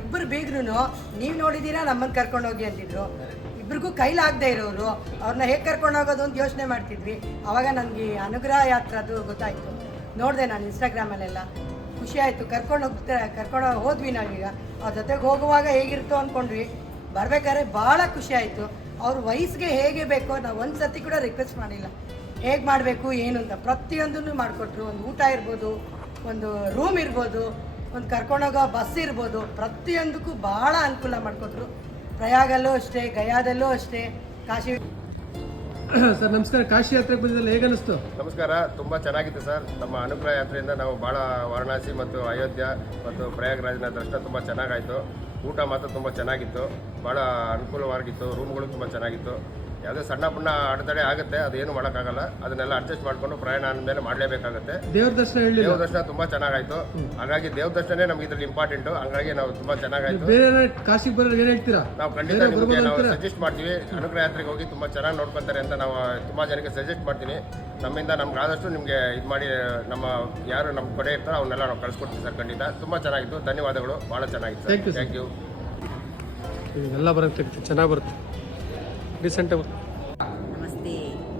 ಇಬ್ಬರು ಬೀಗ್ರು ನೀವು ನೋಡಿದ್ದೀರಾ ನಮ್ಮನ್ನು ಕರ್ಕೊಂಡೋಗಿ ಅಂತಿದ್ರು. ಇಬ್ರಿಗೂ ಕೈಲಾಗದೆ ಇರೋರು ಅವ್ರನ್ನ ಹೇಗೆ ಕರ್ಕೊಂಡು ಹೋಗೋದು ಅಂತ ಯೋಚನೆ ಮಾಡ್ತಿದ್ವಿ. ಆವಾಗ ನನಗೆ ಅನುಗ್ರಹ ಯಾತ್ರದ್ದು ಗೊತ್ತಾಯಿತು. ನೋಡಿದೆ ನಾನು ಇನ್ಸ್ಟಾಗ್ರಾಮಲ್ಲೆಲ್ಲ. ಖುಷಿ ಆಯಿತು. ಕರ್ಕೊಂಡು ಹೋದ್ವಿ ನಾವೀಗ. ಅವ್ರ ಜೊತೆಗೆ ಹೋಗುವಾಗ ಹೇಗಿರ್ತೋ ಅಂದ್ಕೊಂಡ್ವಿ. ಬರ್ಬೇಕಾದ್ರೆ ಭಾಳ ಖುಷಿ ಆಯಿತು. ಅವ್ರ ವಯಸ್ಸಿಗೆ ಹೇಗೆ ಬೇಕೋ ನಾವು ಒಂದು ಸರ್ತಿ ಕೂಡ ರಿಕ್ವೆಸ್ಟ್ ಮಾಡಿಲ್ಲ. ಹೇಗೆ ಮಾಡಬೇಕು ಏನು ಅಂತ ಪ್ರತಿಯೊಂದನ್ನು ಮಾಡಿಕೊಟ್ರು. ಒಂದು ಊಟ ಇರ್ಬೋದು, ಒಂದು ರೂಮ್ ಇರ್ಬೋದು, ಒಂದು ಕರ್ಕೊಂಡೋಗೋ ಬಸ್ ಇರ್ಬೋದು, ಪ್ರತಿಯೊಂದಕ್ಕೂ ಭಾಳ ಅನುಕೂಲ ಮಾಡಿಕೊಟ್ರು. ಪ್ರಯಾಗಲ್ಲೂ ಅಷ್ಟೇ, ಗಯಾದಲ್ಲೂ ಅಷ್ಟೇ, ಕಾಶಿ. ಸರ್ ನಮಸ್ಕಾರ. ಕಾಶಿ ಯಾತ್ರೆಗೆ ಬಂದಿದ್ದಲ್ಲ, ಹೇಗೆ ಅನಿಸ್ತು? ನಮಸ್ಕಾರ. ತುಂಬ ಚೆನ್ನಾಗಿತ್ತು ಸರ್. ನಮ್ಮ ಅನುಗ್ರಹ ಯಾತ್ರೆಯಿಂದ ನಾವು ಭಾಳ ವಾರಣಾಸಿ ಮತ್ತು ಅಯೋಧ್ಯ ಮತ್ತು ಪ್ರಯಾಗರಾಜ್ನ ದರ್ಶನ ತುಂಬ ಚೆನ್ನಾಗಾಯಿತು. ಊಟ ಮಾತ್ರ ತುಂಬ ಚೆನ್ನಾಗಿತ್ತು, ಭಾಳ ಅನುಕೂಲವಾಗಿತ್ತು. ರೂಮ್ಗಳು ತುಂಬ ಚೆನ್ನಾಗಿತ್ತು. ಯಾವುದೇ ಸಣ್ಣ ಪುಣ್ಣ ಅಡೆತಡೆ ಆಗುತ್ತೆ, ಅದೇನು ಮಾಡೋಕ್ಕಾಗಲ್ಲ. ಅದನ್ನೆಲ್ಲ ಅಡ್ಜಸ್ಟ್ ಮಾಡಿಕೊಂಡು ಪ್ರಯಾಣ ಅಂದಮೇಲೆ ಮಾಡಲೇಬೇಕಾಗುತ್ತೆ. ದೇವ್ರ ದರ್ಶನ ಹೇಳಿ. ದೇವ್ರ ದರ್ಶನ ತುಂಬ ಚೆನ್ನಾಗಾಯಿತು. ಹಾಗಾಗಿ ದೇವ್ರ ದರ್ಶನೇ ನಮ್ಗೆ ಇದ್ರಲ್ಲಿ ಇಂಪಾರ್ಟೆಂಟು. ಹಂಗಾಗಿ ನಾವು ತುಂಬ ಚೆನ್ನಾಗಾಯಿತು. ಬೇರೆ ಕಾಶಿಗೆ ಬರೋರು ಏನು ಹೇಳ್ತೀರಾ? ನಾವು ಖಂಡಿತ ನಿಮಗೆ ನಾವು ಸಜೆಸ್ಟ್ ಮಾಡ್ತೀವಿ. ಅನುಗ್ರಹ ಯಾತ್ರೆಗೆ ಹೋಗಿ ತುಂಬ ಚೆನ್ನಾಗಿ ನೋಡ್ಕೊತಾರೆ ಅಂತ ನಾವು ತುಂಬ ಜನಕ್ಕೆ ಸಜೆಸ್ಟ್ ಮಾಡ್ತೀನಿ. ನಮ್ಮಿಂದ ನಮ್ಗೆ ಆದಷ್ಟು ನಿಮಗೆ ಇದು ಮಾಡಿ ನಮ್ಮ ಯಾರು ನಮ್ಮ ಕಡೆ ಇರ್ತಾರೋ ಅವನ್ನೆಲ್ಲ ನಾವು ಕಳಿಸ್ಕೊಡ್ತೀವಿ ಸರ್. ಖಂಡಿತ ತುಂಬ ಚೆನ್ನಾಗಿತ್ತು. ಧನ್ಯವಾದಗಳು. ಭಾಳ ಚೆನ್ನಾಗಿತ್ತು ಸರ್. Thank you. ಎಲ್ಲ ಬರುತ್ತೆ, ಚೆನ್ನಾಗಿ ಬರುತ್ತೆ, ಡಿಸೆಂಟಾಗಿ. ನಮಸ್ತೆ.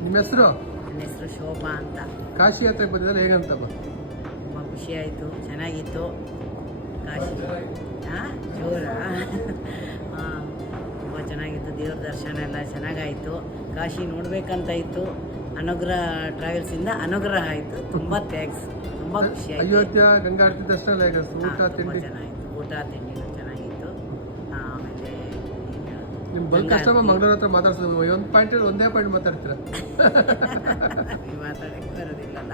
ನಿಮ್ಮ ಹೆಸರು? ನನ್ನ ಹೆಸರು ಶೋಭಾ ಅಂತ. ಕಾಶಿ ಯಾತ್ರೆಗೆ ಬಂದಿದ್ದಲ್ಲ, ಹೇಗಂತಪ್ಪ? ತುಂಬ ಖುಷಿ ಆಯಿತು, ಚೆನ್ನಾಗಿತ್ತು. ಕಾಶಿ ಜೋರ ತುಂಬ ಚೆನ್ನಾಗಿತ್ತು. ದೇವ್ರ ದರ್ಶನ ಎಲ್ಲ ಚೆನ್ನಾಗಾಯಿತು. ಕಾಶಿ ನೋಡಬೇಕಂತ ಇತ್ತು. ಅನುಗ್ರಹ ಟ್ರಾವೆಲ್ಸಿಂದ ಅನುಗ್ರಹ ಆಯಿತು. ತುಂಬ ಥ್ಯಾಂಕ್ಸ್. ತುಂಬ ಖುಷಿ ಆಯಿತು. ಅಯೋಧ್ಯ ಗಂಗಾ ಆರತಿ ದರ್ಶನ ಎಲ್ಲ ಹೇಗೆ? ಊಟ ತಿಂಡಿ ಚೆನ್ನಾಗಿತ್ತು. ಊಟ ತಿಂಡಿನೂ ಚೆನ್ನಾಗಿತ್ತು. ಆಮೇಲೆ ನಿಮ್ಮ ಬಲ್ ಕಸ್ಟಮರ್ ಮಂಗಳೂರು ಹತ್ರ ಮಾತಾಡ್ಸೋದು ಒಂದು ಪಾಯಿಂಟ್ ಒಂದೇ ಪಾಯಿಂಟ್ ಮಾತಾಡ್ತೀರಾ? ಮಾತಾಡಕ್ಕೆ ಬರೋದಿಲ್ಲಲ್ಲ.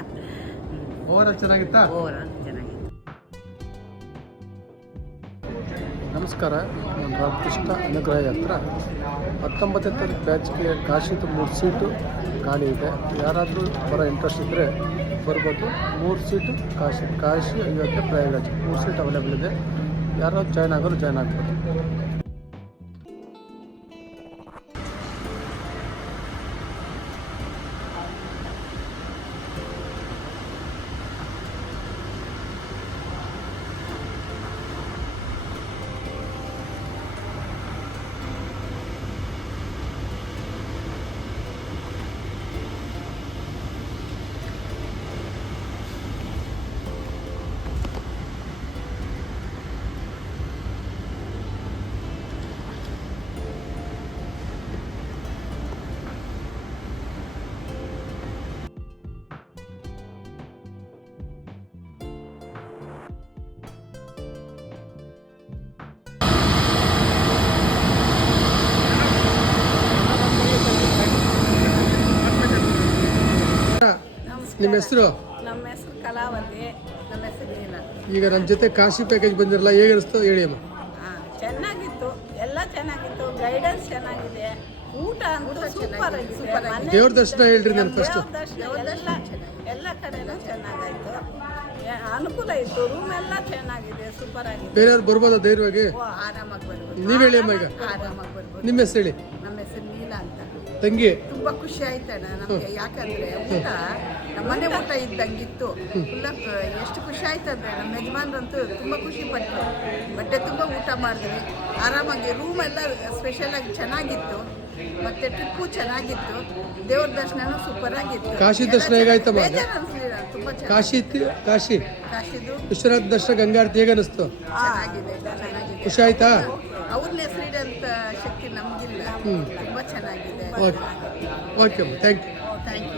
ಓವರಾಲ್ ಚೆನ್ನಾಗಿತ್ತಾ? ಓವರಾಲ್ ಚೆನ್ನಾಗಿತ್ತು. ನಮಸ್ಕಾರ. ನಾನು ರಾಮಕೃಷ್ಣ. ಅನುಗ್ರಹ ಯಾತ್ರೆ 19ನೇ ತಾರೀಕು ಬ್ಯಾಚ್ಗೆ ಕಾಶಿದು 3 ಸೀಟು ಖಾಲಿ ಇದೆ. ಯಾರಾದರೂ ಬರೋ ಇಂಟ್ರೆಸ್ಟ್ ಇದ್ದರೆ ಬರ್ಬೋದು. 3 seat Kashi Ayodhya Prayagraj 3 seat available ಇದೆ. ಯಾರಾದ್ರು ಜಾಯ್ನ್ ಆಗೋರು ಜಾಯ್ನ್ ಆಗ್ಬೋದು. ನಿಮ್ಮ ಹೆಸರು? ನಮ್ಮ ಹೆಸರು ಕಲಾವತಿ. ನಮ್ಮ ಹೆಸರು ಲೀನಾ. ಈಗ ನನ್ನ ಜೊತೆ ಕಾಶಿ ಪ್ಯಾಕೇಜ್ ಬಂದಿರಲ್ಲ, ಹೇಗೆ ಅನಿಸ್ತು ಹೇಳಿ ಅಮ್ಮ? ಚೆನ್ನಾಗಿತ್ತು, ಎಲ್ಲ ಚೆನ್ನಾಗಿತ್ತು. ಗೈಡೆನ್ಸ್ ಚೆನ್ನಾಗಿದೆ. ಊಟ ಅಂತೂ ಸೂಪರ್ ಆಗಿದೆ. ದೇವ್ರ ದರ್ಶನ ಹೇಳ್ರಿ ನಾನು ಫಸ್ಟ್. ಎಲ್ಲ ಕಡೆನೂ ಚೆನ್ನಾಗಾಯ್ತು. ಅನುಕೂಲ ಇತ್ತು. ರೂಮ್ ಎಲ್ಲ ಚೆನ್ನಾಗಿದೆ, ಸೂಪರ್ ಆಗಿದೆ. ಬೇರೆಯವ್ರು ಬರ್ಬೋದು ಧೈರ್ಯವಾಗಿ? ಆರಾಮಾಗಿ ಬರ್ಬೋದು. ನೀವು ಹೇಳಿ ಅಮ್ಮ. ಈಗ ಆರಾಮಾಗಿ ಬರ್ಬೋದು. ನಿಮ್ಮ ಹೆಸರು ಹೇಳಿ. ನಮ್ಮ ಹೆಸರು ನೀಲಾ ಅಂತ. ತಂಗಿ. ತುಂಬಾ ಖುಷಿ ಆಯ್ತಣ್ಣ ನಮಗೆ. ಯಾಕಂದ್ರೆ ಊಟ ನಮ್ಮನೆ ಊಟ ಇದ್ದಂಗಿತ್ತು. ಫುಲ್ಲ ಎಷ್ಟು ಖುಷಿ ಆಯ್ತಂದ್ರೆ ನಮ್ಮ ಯಜಮಾನ್ರಂತೂ ತುಂಬಾ ಖುಷಿ ಪಟ್ಟರು. ಹೊಟ್ಟೆ ತುಂಬ ಊಟ ಮಾಡಿದ್ವಿ. ಆರಾಮಾಗಿ ರೂಮ್ ಎಲ್ಲ ಸ್ಪೆಷಲ್ ಆಗಿ ಚೆನ್ನಾಗಿತ್ತು. ಮತ್ತೆ ಟ್ರಿಪ್ಪು ಚೆನ್ನಾಗಿತ್ತು. ದೇವ್ರ ದರ್ಶನನೂ ಸೂಪರ್ ಆಗಿತ್ತು. ಕಾಶಿ ದರ್ಶನ ಹೇಗಾಯ್ತಮ್ಮ? ತುಂಬಾ ಕಾಶಿದು ವಿಶ್ವನಾಥ ದರ್ಶನ ಗಂಗಾರತಿ ಹೇಗೆ ಅನಿಸ್ತು? ಚೆನ್ನಾಗಿದೆ, ಚೆನ್ನಾಗಿದೆ. ಖುಷಿ ಆಯ್ತಾ? ಅವ್ರನ್ನ ಹೆಸರಿಡಂತ ಶಕ್ತಿ ನಮಗಿಲ್ಲ. ತುಂಬಾ ಚೆನ್ನಾಗಿದೆ. ಓಕೆ ಓಕೆ ಅಮ್ಮ, ಥ್ಯಾಂಕ್ ಯು. Thank you.